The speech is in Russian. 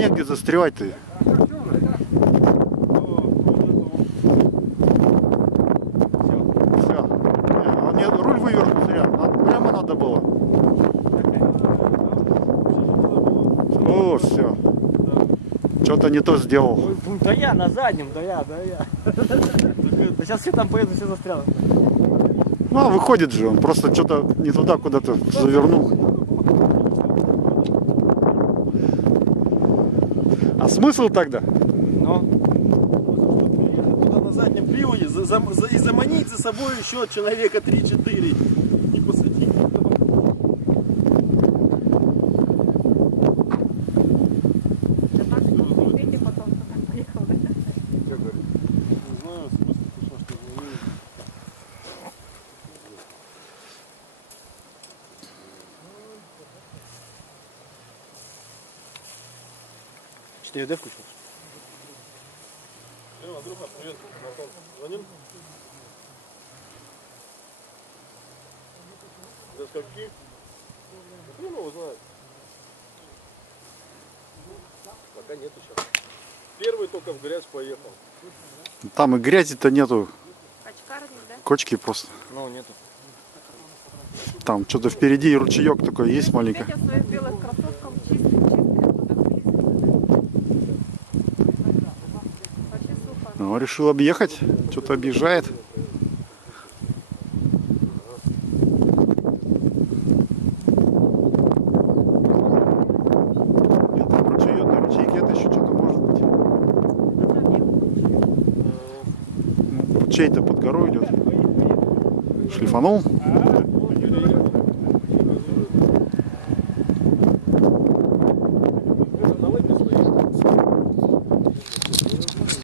негде застревать ты. Все. Нет, руль вывернул зря. Прямо надо было. О, все. Что-то не то сделал. Да я на заднем, да я. Да сейчас все там поедут, все застрянут. Ну, а выходит же он. Просто что-то не туда куда-то завернул. А смысл тогда? Ну. Туда на заднем приводе и заманить за собой еще человека 3-4 и посадить. Четыре d включил? Андрюха, привет. Звоним? До скольки? Хрен его знает. Пока нету сейчас. Первый только в грязь поехал. Там и грязи-то нету. Качкарник, да? Кочки просто. Ну, нету. Там что-то впереди ручеек такой есть маленький. Я в своих белых кроссовках чистый, вообще сухо. Ну, решил объехать. Что-то объезжает. На ручейке это еще что-то может быть. Ну, ручей-то под горой идет. Шлифанул.